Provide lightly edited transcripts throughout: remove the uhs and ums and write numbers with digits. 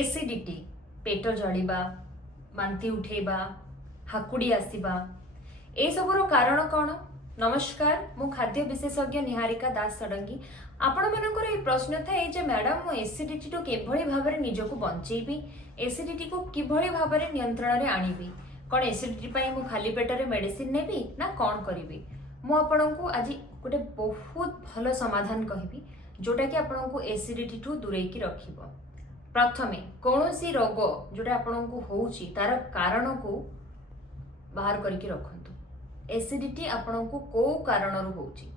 Acidity पेट जड़िबा बांती उठेबा हाकुड़ी आसीबा ए सबुर कारण कौन। नमस्कार मु खाद्य विशेषज्ञ निहारिका दास षडंगी आपण मानकर ए प्रश्न थाए जे मैडम मु एसिडिटी टू किभଳି भाबरे निजको बंचेबी एसिडिटी को किभଳି भाबरे नियंत्रण रे आनिबी कौन एसिडिटी पई मु खाली पेटरे मेडिसिन नेबी ना कौन करिबी मु आपनकु आज गोटे बहुत भल समाधान कहबी जोटा कि आपनकु एसिडिटी टू दूरे की रखिबो। प्रथमे कौनसी रोग जोटा आपनकु होउची तार कारण को बाहर करके रखंतु। एसिडिटी आपनकु को कारण रो होउची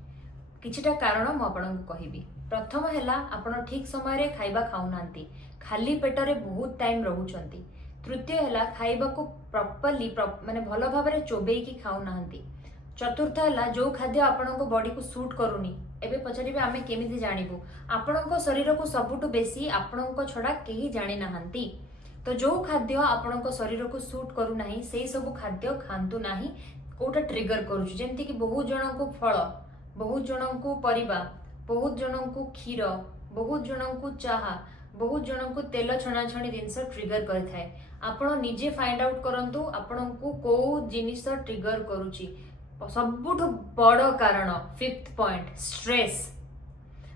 किछिटा कारण मु आपनकु कहबी। प्रथम हैला आपण ठीक समय रे खाइबा खाउ नांती खाली पेट रे बहुत टाइम रहउचंती। तृतीय हैला खाइबा को प्रॉपर्ली माने भलो भाबरे चोबेई की खाउ नांती। चतुर्थ है जो खाद्य आपण बॉडी को सूट करूनी एबे पचारे आमे केमिति जानिबु आपण शरीर को सबुठु बेसी आपण छड़ा केही जाने नाहंती। तो जो खाद्य आपण शरीर को सूट करू नाही सेही सब खाद्य खांतु नाही कोटा ट्रिगर करूछु जेमति कि बहुत जन को फल बहुत जन को परिबा बहुत जन को क्षीर बहुत जन को चाहा बहुत जन को तेल छणा छणी जिनस ट्रिगर करिथाय। आपण निजे फाइंड आउट करंतु आपण को को जिनिस ट्रिगर करूची। सबुठु बड़ कारण फिफ्थ पॉइंट स्ट्रेस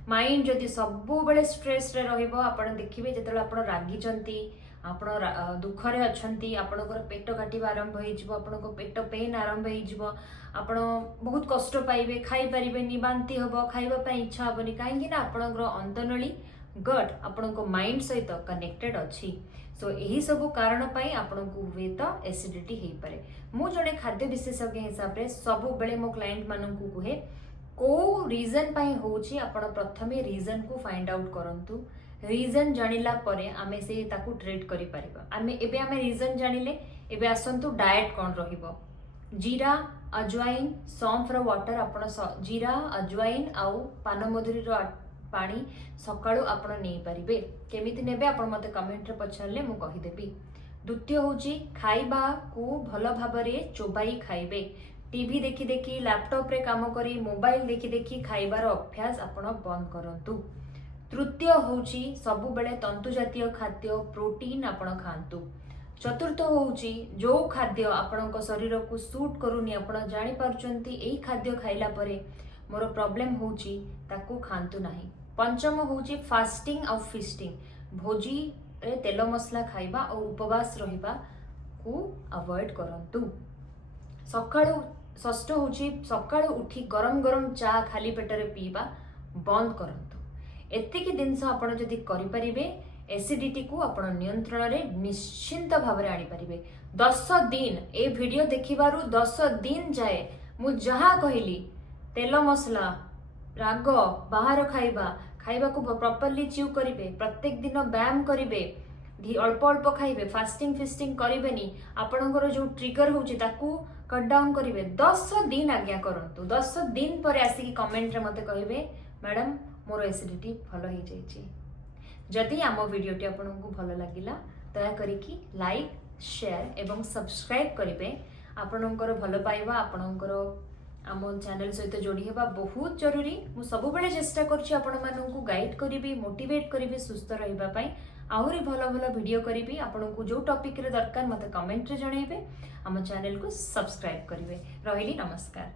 माइंड जदि सबु बेले स्ट्रेस रे रहइबो आपण देखिबे जेतले आपण रागी चंती आपण दुख रे अछंती आपणकर पेट काटिबा आरंभ होई जिवो आपणको पेट पेन आरंभ होई जिवो आपण बहुत कष्ट पाइबे खाई परिबेनी बांती हबो खाइबा पई इच्छा हबनी काहेकि ना आपणकर अंतनली गट आपणको माइंड सहित कनेक्टेड अछि। सो यही सब कारण पाई आपनको हुए तो एसिडिटी हे पारे। मु जने खाद्य विशेषज्ञ हिसाब रे सब बेले मो क्लाइंट माननकु कहे को रीजन पाई होउची आपण प्रथमे रीजन को फाइंड आउट करंतु। रीजन जानिला परे आमे से ताकू ट्रीट करि परिबा। आमे रीजन जानिले एबे आसंतु डाइट कोन रहिबो। जीरा अजवाइन सौंफ रो वाटर आपण जीरा अजवाइन आउ पानमधुरी रो पानी सकाळु आपण नहीं पारिबे केमिति नेबे आपण मते कमेंट रे पछारले मु कहि देबी। द्वितीय होची खाइबा को भलो भाबरे चोबाई खाइबे। टीवी देखि देखि लैपटॉप रे काम करी मोबाइल देखि देखि खाइबार अभ्यास आपण बंद करंतु। तृतीय होची सबु बेले तंतु जातीय खाद्य प्रोटीन आपण खांतु। चतुर्थ होची जो खाद्य आपणक शरीर को सूट करूनी आपण जानि पारुचंती एई खाद्य खाइला परे मोर प्रॉब्लम होची ताकू खांतु नाही। पंचम होची फास्टिंग और फिस्टिंग भोजी रे तेल मसला खाइबा और उपवास रहिबा को अवॉइड करंतु। सकाळु षष्ठ होची सकाळु उठी गरम गरम चा खाली पेट रे पीबा बंद करंतु। एतिकी दिनस आपण जदि करि परिबे एसिडिटी को आपण नियंत्रण रे निश्चिंत भाबरे आनी परिबे। 10 दिन ए वीडियो देखिबारु 10 दिन जाए मु जहा कहिली तेल मसला राग बाहर खाइबा को प्रॉपर्ली च्यू करिवे प्रत्येक दिन व्यायाम करिवे अल्प अल्प खाइबे फास्टिंग फिस्टिंग करिवेनी आपणकर जो ट्रिगर होउची ताकू कट डाउन करिवे। 10 दिन आज्ञा करंतु। 10 दिन पर आसी कमेंट रे मते कहिबे मैडम मोर एसिडिटी भलो हो जाइछि। जदि आम वीडियोटी आपनकु भलो लागिला दया करिकि लाइक शेयर एवं सब्सक्राइब करिवे। आपणकर भलो पाइबा आपणकर आम चैनल सहित जोड़ी हेबा बहुत जरूरी। मु सब बेले चेष्टा करछि आपण माननकु गाइड करिबी मोटिवेट करिबी सुस्थ रहिबा पई आहुरी भलो भलो वीडियो करिबी। आपनकु जो टॉपिक रे दरकार मते कमेंट रे जणाइबे आम चैनल को सब्सक्राइब करिवे। रहिली नमस्कार।